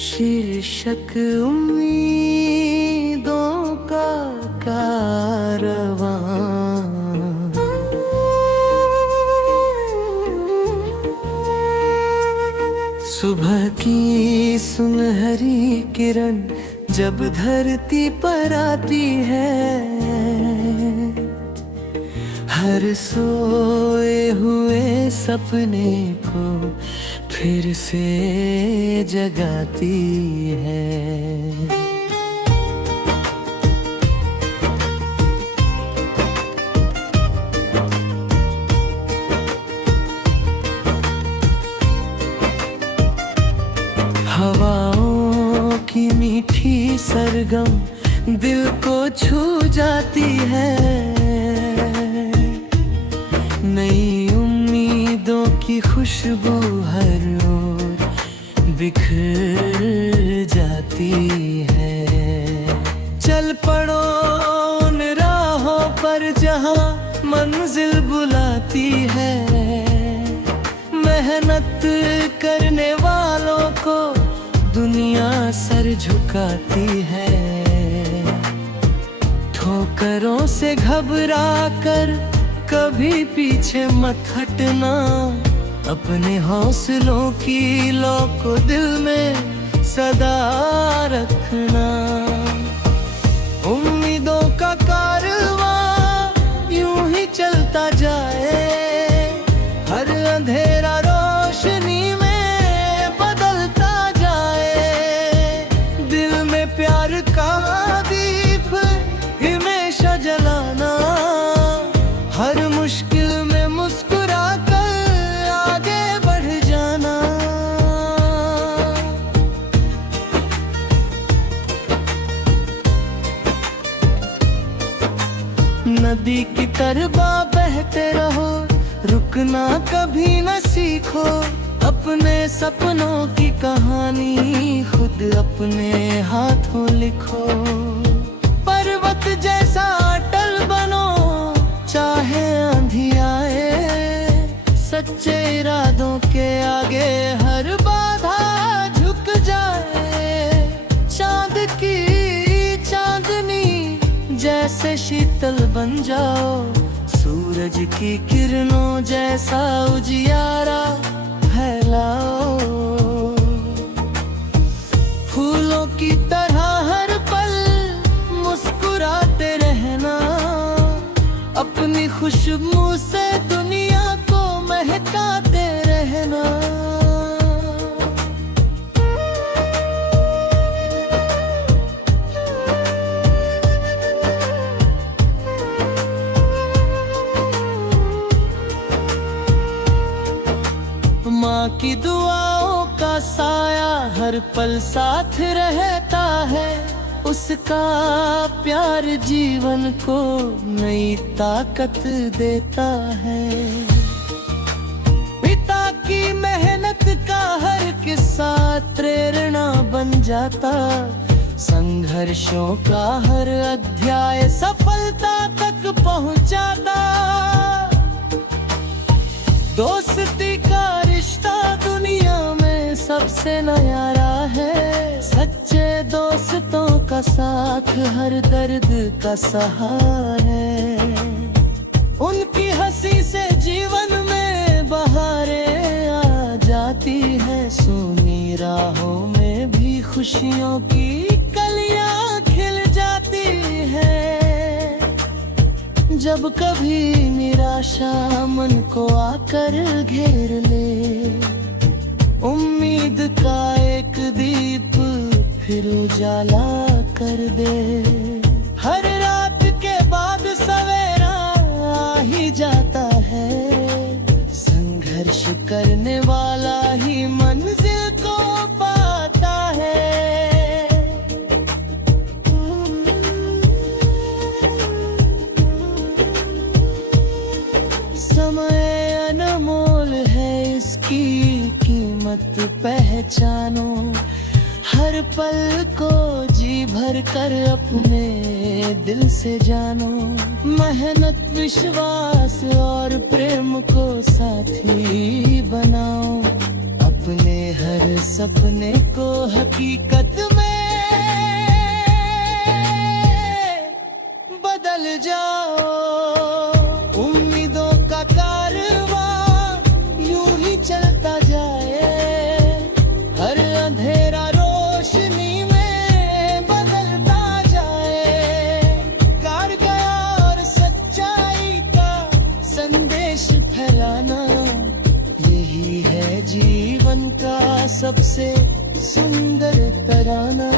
शीर्षक उम्मीदों का कारवां। सुबह की सुनहरी किरण जब धरती पर आती है, हर सोए हुए सपने को फिर से जगाती है। हवाओं की मीठी सरगम दिल को छू जाती है। नई उम्मीदों की खुशबू हर ओर बिखर जाती है। चल पड़ो उन राहों पर जहां मंजिल बुलाती है। मेहनत करने वालों को दुनिया सर झुकाती है। ठोकरों से घबरा कर कभी पीछे मत हटना। अपने हौसलों की लौ को दिल में सदा रखना। उम्मीदों का कारवां यूं ही चलता जाए। हर अंधेरा रोशनी में बदलता जाए। दिल में प्यार का दीप हमेशा जलाना। हर मुश्किल में मुस्कुरा कर आगे बढ़ जाना। नदी की तरह बहते रहो, रुकना कभी न सीखो। अपने सपनों की कहानी खुद अपने हाथों लिखो। पर्वत जैसा अटल बनो चाहे आंधी आए। सच्चे इरादों के आगे हर बाधा झुक जाए। चांद की चांदनी जैसे शीतल बन जाओ। सूरज की किरणों जैसा उजियारा फैलाओ। फूलों की तरह हर पल मुस्कुराते रहना। अपनी खुशबू से दुनिया को महकाते रहना। माँ की दुआओं का साया हर पल साथ रहता है। उसका प्यार जीवन को नई ताकत देता है। पिता की मेहनत का हर किस्सा प्रेरणा बन जाता। संघर्षों का हर अध्याय सफलता तक पहुंचाता। दोस्ती का रिश्ता दुनिया में सबसे न्यारा है। सच्चे दोस्तों का साथ हर दर्द का सहारा है। उनकी हंसी से जीवन में बहारें आ जाती है। सूनी राहों में भी खुशियों की कलियां खिल जाती है। जब कभी निराशा मन को आकर घेर ले, उम्मीद का एक दीप फिर उजाला कर दे। हर रात के बाद सवेरा आ ही जाता है। संघर्ष करने वाला ही मंजिल को पाता है। समय अनमोल है, इसकी कीमत पहचानो। हर पल को जी भर कर अपने दिल से जानो। मेहनत विश्वास और प्रेम को साथी बनाओ। अपने हर सपने को हकीकत में बदल जाओ। उम्मीदों का कारवां यूं ही चलता जाए, हर अंधेरा रोशनी में बदलता जाए। कार गया और सच्चाई का संदेश फैलाना, यही है जीवन का सबसे सुंदर तराना।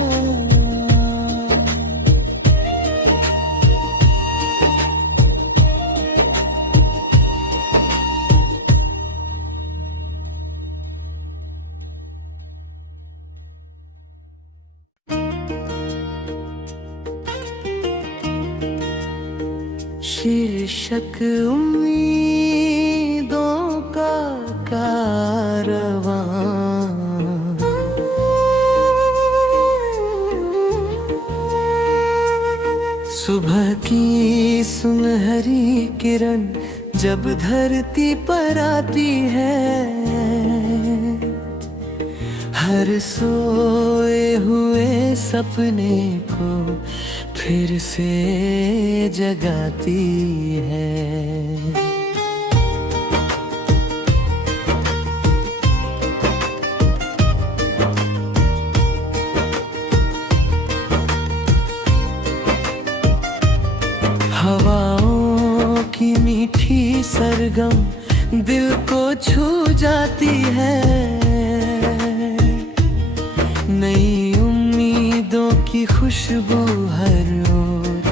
शीर्षक उम्मीदों का कारवां। सुबह की सुनहरी किरण जब धरती पर आती है, हर सोए हुए सपने को फिर से जगाती है। हवाओं की मीठी सरगम दिल को छू जाती है, नई उम्मीदों की खुशबू हर ओर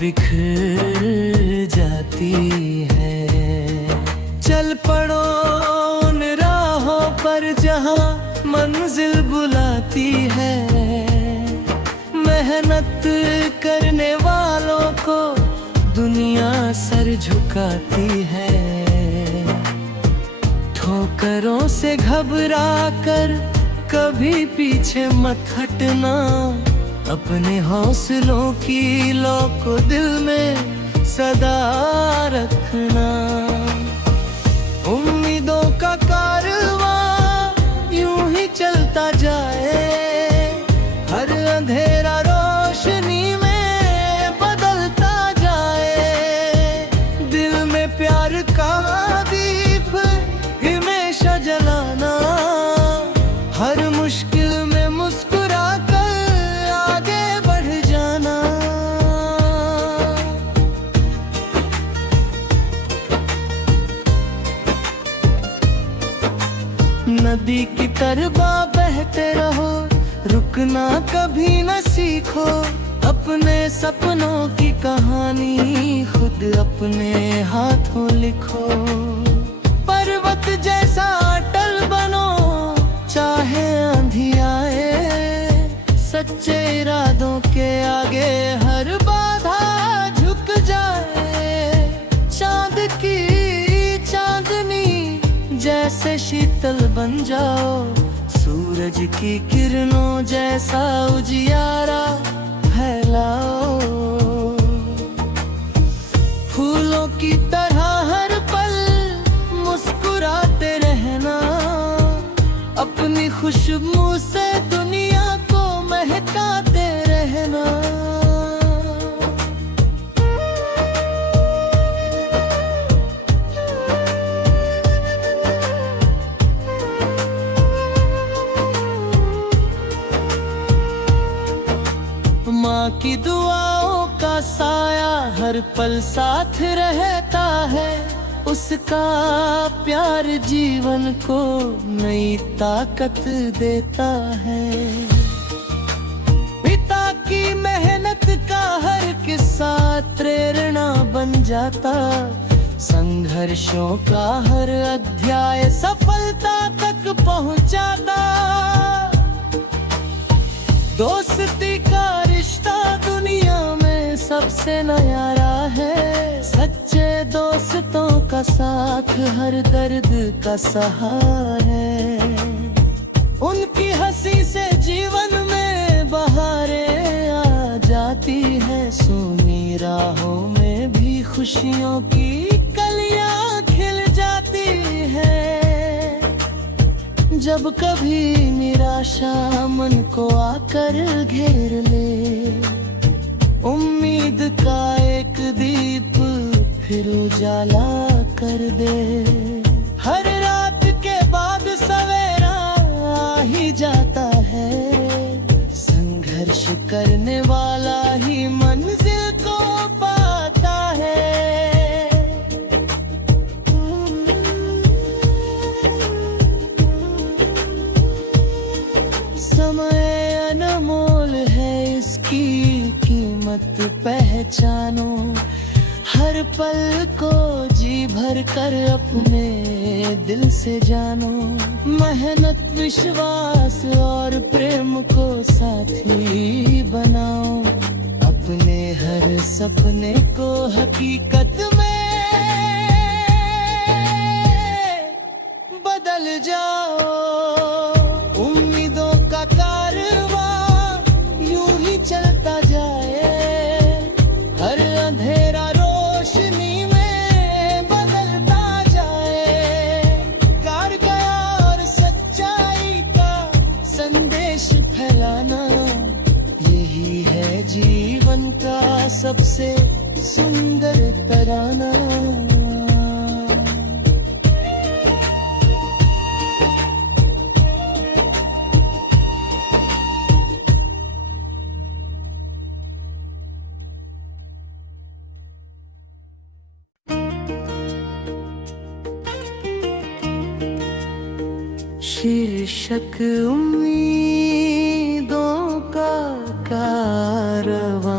बिखर जाती है। चल पड़ो उन राहों पर जहां मंजिल बुलाती है, मेहनत करने वालों को दुनिया सर झुकाती है। ठोकरों से घबरा कर कभी पीछे मत हटना, अपने हौसलों की लौ को दिल में सदा रखना। उम्मीदों का कारवां यूं ही चलता जाए, हर अंधेरा रोशनी में बदलता जाए। दिल में प्यार का दीप हमेशा जलाना, हर मुश्किल में मुस्कुरा कर आगे बढ़ जाना। नदी की तरह बहते रहो, रुकना कभी न सीखो। अपने सपनों की कहानी खुद अपने हाथों लिखो। पर्वत जैसा अटल बनो, चाहे आंधी आए। सच्चे इरादों के आगे हर बाधा झुक जाए। चांद की चांदनी जैसे शीतल बन जाओ, सूरज की किरणों जैसा उजियारा फैलाओ। फूलों की तरह हर पल मुस्कुराते रहना, अपनी खुशबू से दुनिया को महकाते रहना। माँ की दुआओं का साया हर पल साथ रहता है, उसका प्यार जीवन को नई ताकत देता है। पिता की मेहनत का हर किस्सा प्रेरणा बन जाता, संघर्षों का हर अध्याय सफलता तक पहुंचाता। दोस्ती का रिश्ता दुनिया में सबसे न्यारा है, सच्चे दोस्तों का साथ हर दर्द का सहारा है। उनकी हंसी से जीवन में बहारें आ जाती है, सूनी राहों में भी खुशियों की कलियां खिल जाती है। जब कभी निराशा मन को आकर घेर ले, उम्मीद का एक दीप फिर उजाला कर दे। हर रात के बाद सवेरा आ ही जाता है, संघर्ष करने वाला ही मंजिल को पाता है। समय अनमोल है, इसकी कीमत पहचानो। हर पल को जी भर कर अपने दिल से जानो। मेहनत, विश्वास और प्रेम को साथी बनाओ। अपने हर सपने को हकीकत में बदल जाओ। उम्मीदों का कारवां यूं ही चलता जाए, हर अंधेरा रोशनी में बदलता जाए। कार गया और सच्चाई का संदेश फैलाना, यही है जीवन का सबसे सुंदर तराना। शीर्षक उम्मीदों का कारवां।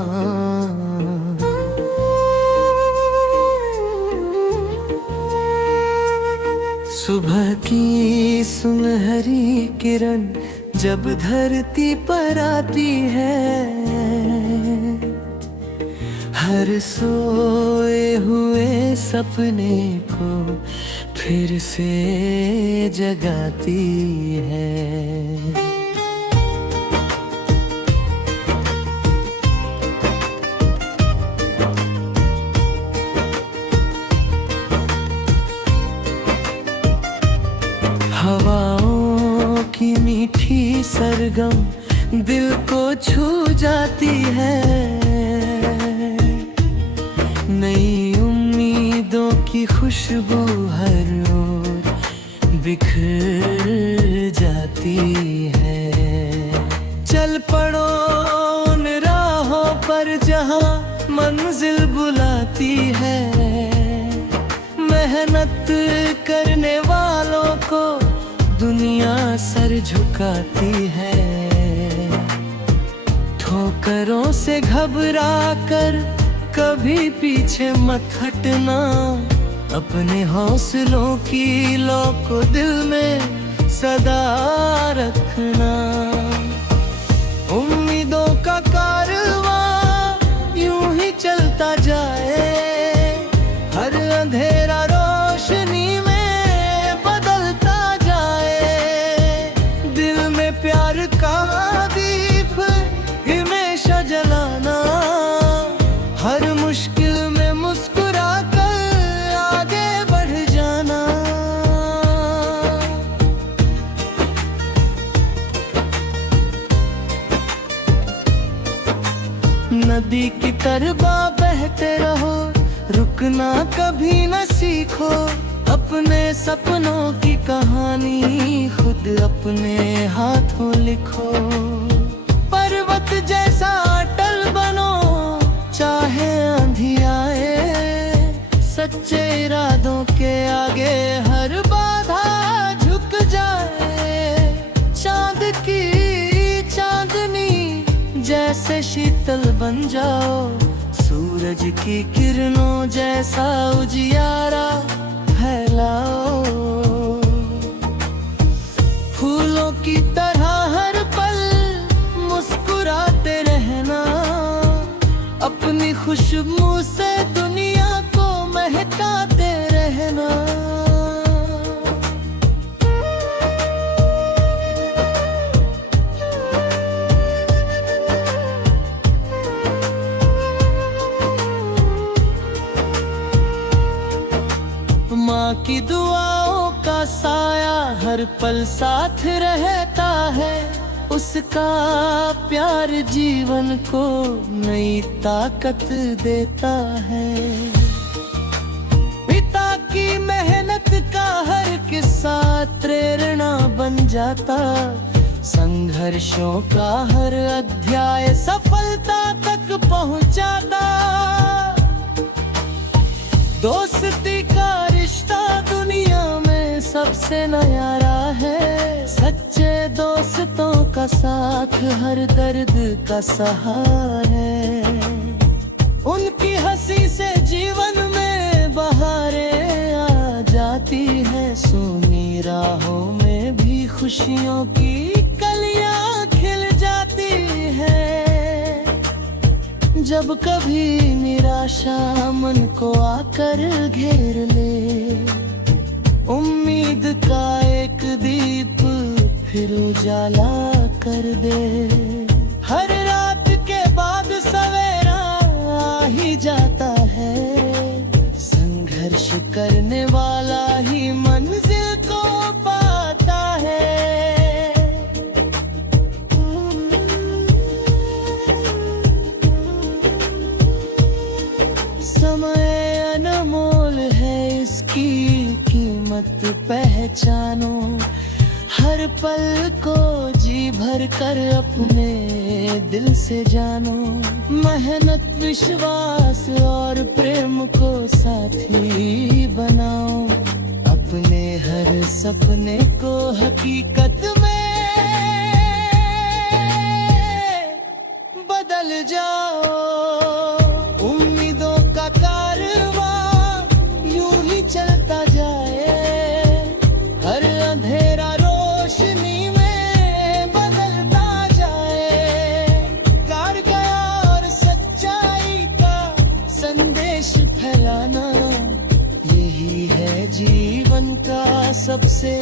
सुबह की सुनहरी किरण जब धरती पर आती है, हर सोए हुए सपने को फिर से जगाती है। हवाओं की मीठी सरगम दिल को छू जाती है। नई उम्मीदों की खुशबू हर ओर बिखर जाती है। चल पड़ो उन राहों पर जहां मंजिल बुलाती है। मेहनत करने वालों को दुनिया सर झुकाती है। ठोकरों से घबरा कर कभी पीछे मत हटना। अपने हौसलों की लौ को दिल में सदा रखना। उम्मीदों का कारवां यूं ही चलता जाए, हर अंधेरा रोशनी में बदलता जाए। दिल में प्यार का दीप हमेशा जलाना। हर मुश्किल में मुस्कुरा कर आगे बढ़ जाना। नदी की तरह बहते रहो, रुकना कभी न सीखो। अपने सपनों की कहानी खुद अपने हाथों लिखो। पर्वत जैसा अटल बनो, चाहे आंधी आए। सच्चे इरादों के आगे हर बाधा झुक जाए। चांद की चांदनी जैसे शीतल बन जाओ। सूरज की किरणों जैसा उजियारा फैलाओ। फूलों की तरह हर पल मुस्कुराते रहना। अपनी खुशबू से दुनिया को महकाते रहना। माँ की दुआओं का साया हर पल साथ रहता है, उसका प्यार जीवन को नई ताकत देता है। पिता की मेहनत का हर किस्सा प्रेरणा बन जाता, संघर्षों का हर अध्याय सफलता तक पहुंचाता। दोस्ती का रिश्ता दुनिया में सबसे न्यारा है, सच्चे दोस्तों का साथ हर दर्द का सहारा है। उनकी हंसी से जीवन में बहारें आ जाती है, सूनी राहों में भी खुशियों की कलियां खिल जाती है। जब कभी निराशा मन को आकर घेर ले, उम्मीद का एक दीप फिर उजाला कर दे। हर रात के बाद सवेरा आ ही जाता है, संघर्ष करने वाला ही मंजिल को पाता है। समय अनमोल है, इसकी कीमत पहचानो। हर पल को जी भर कर अपने दिल से जानो। मेहनत, विश्वास और प्रेम को साथी बनाओ। अपने हर सपने को हकीकत में बदल जाओ। उम्मीदों का कारवां यूं ही चलता जाए, हर अंधेरा रोशनी में बदलता जाए। प्यार गया और सच्चाई का संदेश फैलाना, यही है जीवन का सबसे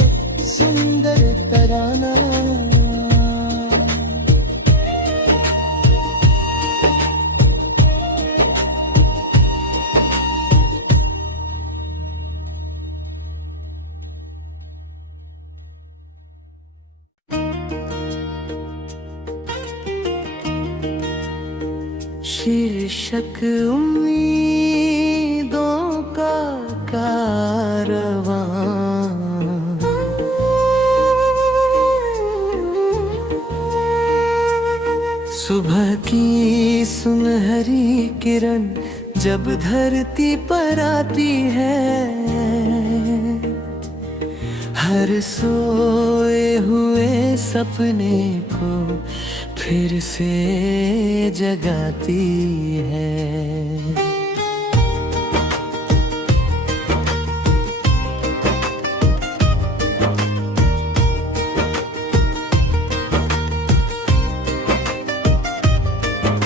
सुंदर तराना। शीर्षक उम्मीदों का कारवां। सुबह की सुनहरी किरण जब धरती पर आती है, हर सोए हुए सपने को फिर से जगाती है।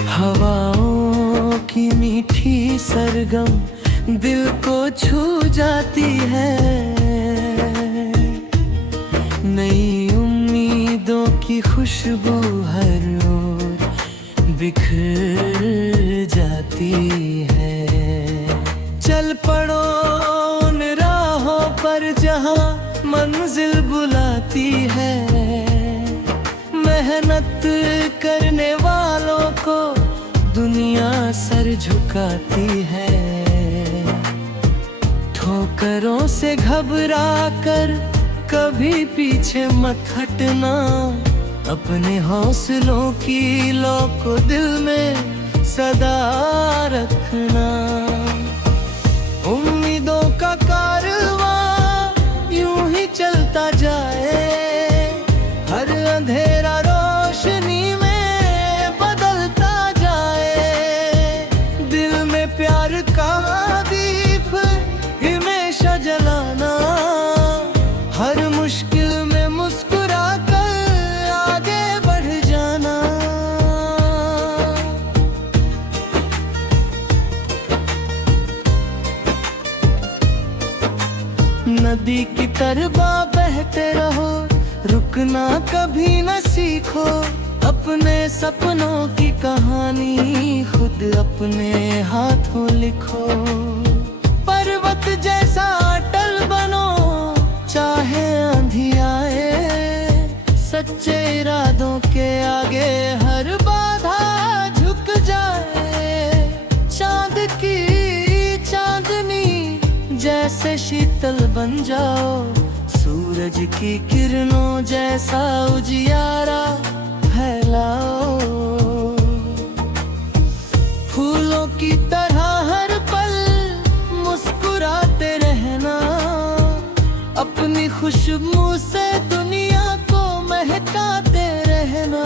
हवाओं की मीठी सरगम दिल को छू जाती है, नई उम्मीदों की खुशबू हर ओर बिखर जाती है। चल पड़ो उन राहों पर जहां मंजिल बुलाती है, मेहनत करने वालों को दुनिया सर झुकाती है। ठोकरों से घबरा कर कभी पीछे मत हटना, अपने हौसलों की लौ को दिल में सदा रखना। उम्मीदों का कारवां यूं ही चलता जाए, हर अंधेरा रोशनी में बदलता जाए। दिल में प्यार का दीप हमेशा जलाना, हर मुश्किल में मुस्कुरा कर आगे बढ़ जाना। नदी की तरह बहते रहो, रुकना कभी न सीखो। अपने सपनों की कहानी खुद अपने हाथों लिखो। पर्वत जैसा अटल बनो, चाहे आंधियाँ सच्चे इरादों के आगे हर बाधा झुक जाए। चांद की चांदनी जैसे शीतल बन जाओ, सूरज की किरणों जैसा उजियारा फैलाओ। फूलों की तरह हर पल मुस्कुराते रहना, अपनी खुशबू से दुनिया को महकाते रहना।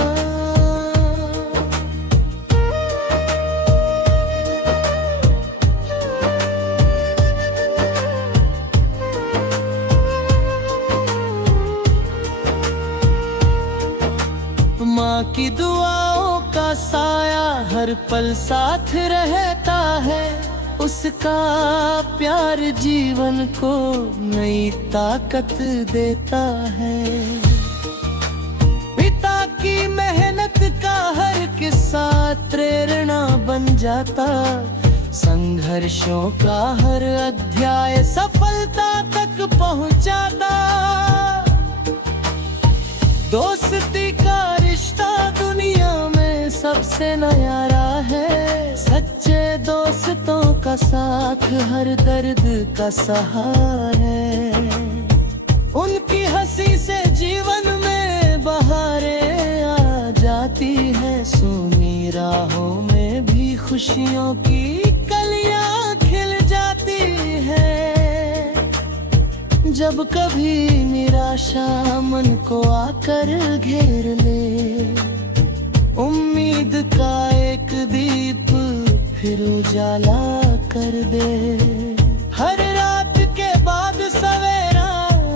माँ की दुआओं का साया हर पल साथ रहता है, उसका प्यार जीवन को नई ताकत देता है। पिता की मेहनत का हर किस्सा प्रेरणा बन जाता, संघर्षों का हर अध्याय सफलता तक पहुंचाता। दोस्ती का रिश्ता दुनिया में सबसे न्यारा है, सच्चे दोस्तों का साथ हर दर्द का सहारा है। उनकी हंसी से जीवन में बहारें आ जाती है, सूनी राहों में भी खुशियों की कलियां खिल जाती है। जब कभी निराशा मन को आकर घेर ले, उम्मीद का एक दीप फिर उजाला कर दे। हर रात के बाद सवेरा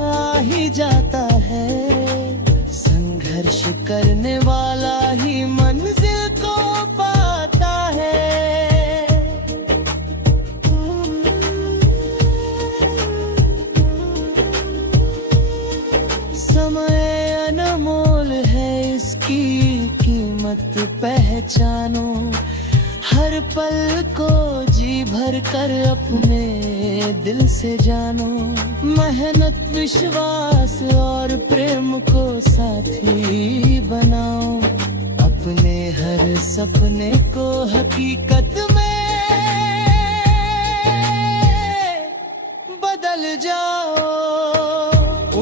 आ ही जाता है, संघर्ष करने वाला ही मंजिल को पाता है। समय अनमोल है, इसकी कीमत पहचानो। हर पल को जी भर कर अपने दिल से जानो। मेहनत, विश्वास और प्रेम को साथी बनाओ, अपने हर सपने को हकीकत में बदल जाओ।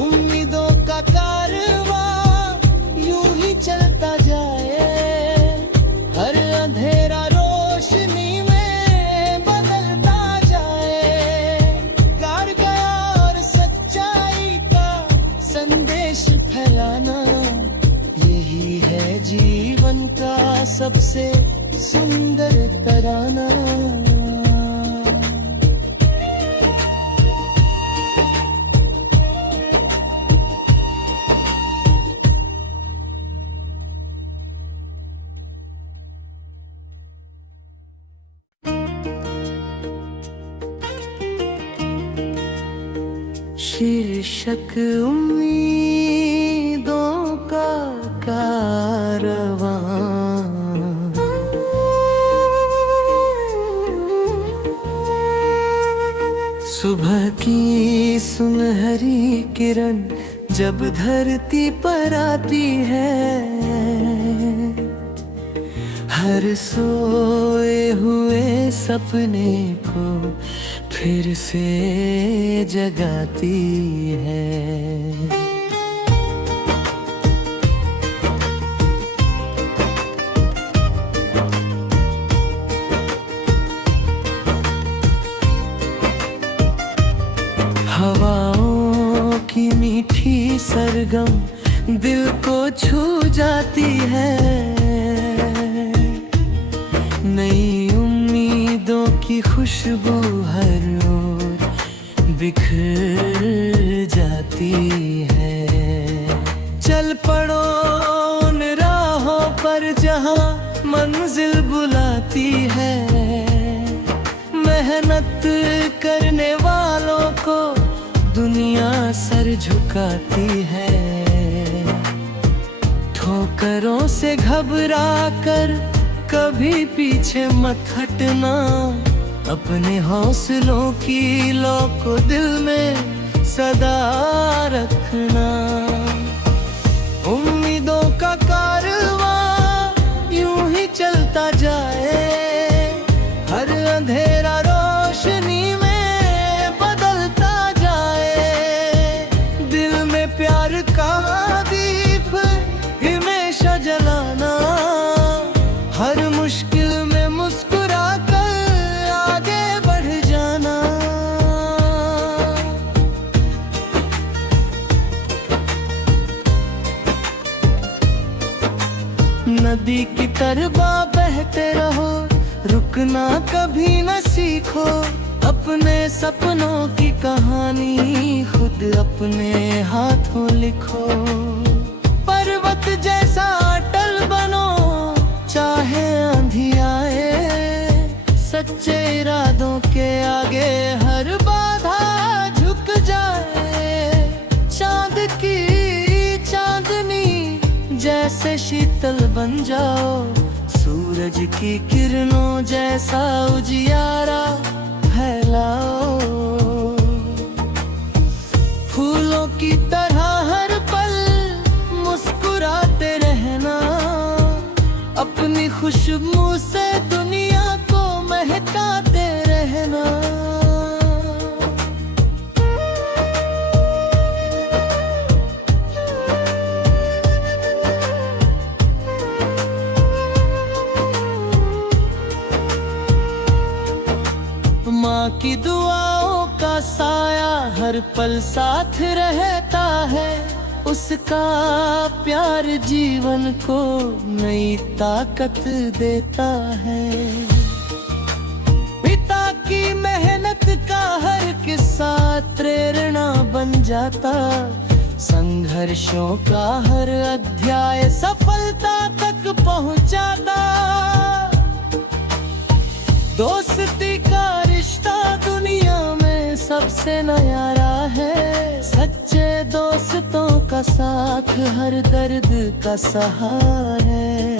उम्मीदों का कारवां यूं ही चलता जाए, हर अंधेरा रोशनी में बदलता जाए। कार गया और सच्चाई का संदेश फैलाना, यही है जीवन का सबसे सुंदर तराना। शीर्षक उम्मीदों का कारवां। सुबह की सुनहरी किरण जब धरती पर आती है, हर सोए हुए सपने को फिर से जगाती है। हवाओं की मीठी सरगम दिल को छू जाती है, नई उम्मीदों की खुशबू हर ओर बिखर जाती है। चल पड़ो उन राहों पर जहां मंजिल बुलाती है, मेहनत करने वालों को दुनिया सर झुकाती है। ठोकरों से घबरा कर कभी पीछे मत हटना, अपने हौसलों की लौ को दिल में सदा रखना। उम्मीद नदी की तरह बहते रहो, रुकना कभी न सीखो। अपने सपनों की कहानी खुद अपने हाथों लिखो। पर्वत जैसा अटल बनो, चाहे आंधी आए। सच्चे इरादों के आगे हर बाधा झुक जाए। चांद की चांदनी जैसे शीतल बन जाओ, सूरज की किरणों जैसा उजियारा फैलाओ। फूलों की तरह हर पल मुस्कुराते रहना, अपनी खुशबू से दुनिया को महकाते रहना। माँ की दुआओं का साया हर पल साथ रहता है। उसका प्यार जीवन को नई ताकत देता है। पिता की मेहनत का हर किस्सा प्रेरणा बन जाता। संघर्षों का हर अध्याय सफलता तक पहुंचाता। दोस्ती का रिश्ता दुनिया में सबसे न्यारा है। सच्चे दोस्तों का साथ हर दर्द का सहारा है।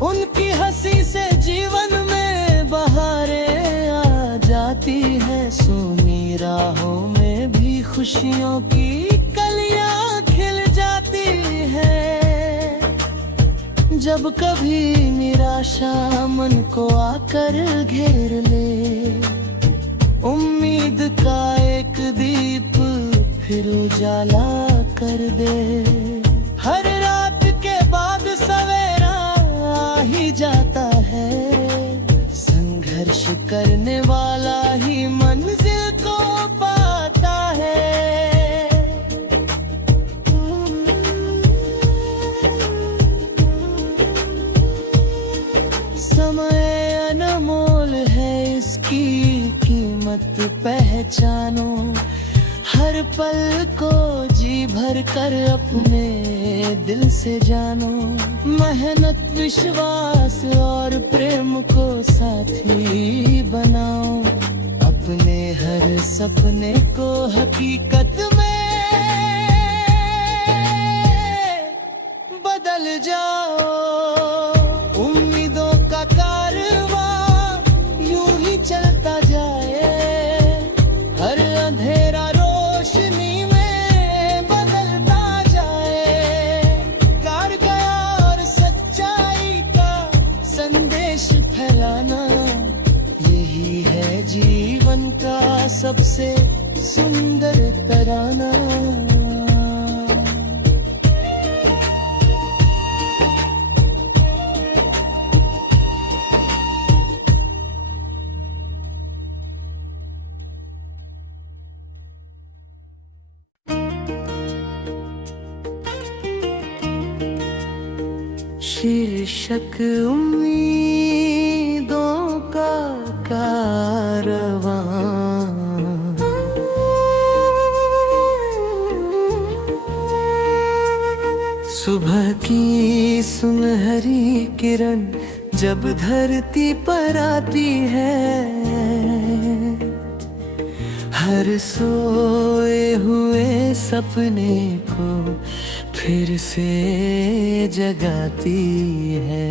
उनकी हंसी से जीवन में बहारें आ जाती है। सूनी राहों में भी खुशियों की कलियां खिल जाती है। जब कभी निराशा मन को आकर घेर ले, उम्मीद का एक दीप फिर उजाला कर दे। हर रात के बाद सवेरा आ ही जाता है। संघर्ष करने वाला ही मंजिल को पाता है। समय अनमोल है, इसकी कीमत पहचानो। हर पल को जी भर कर अपने दिल से जानो। मेहनत विश्वास और प्रेम को साथी बनाओ। अपने हर सपने को हकीकत में बदल जाओ। उम्मीदों का कारवां यूं ही चलता जाए। हर अंधेरा रोशनी में बदलता जाए। कार गया और सच्चाई का संदेश फैलाना, यही है जीवन का सबसे सुंदर तराना। शीर्षक उम्मीदों का कारवां। सुबह की सुनहरी किरण जब धरती पर आती है, हर सोए हुए सपने को फिर से जगाती है।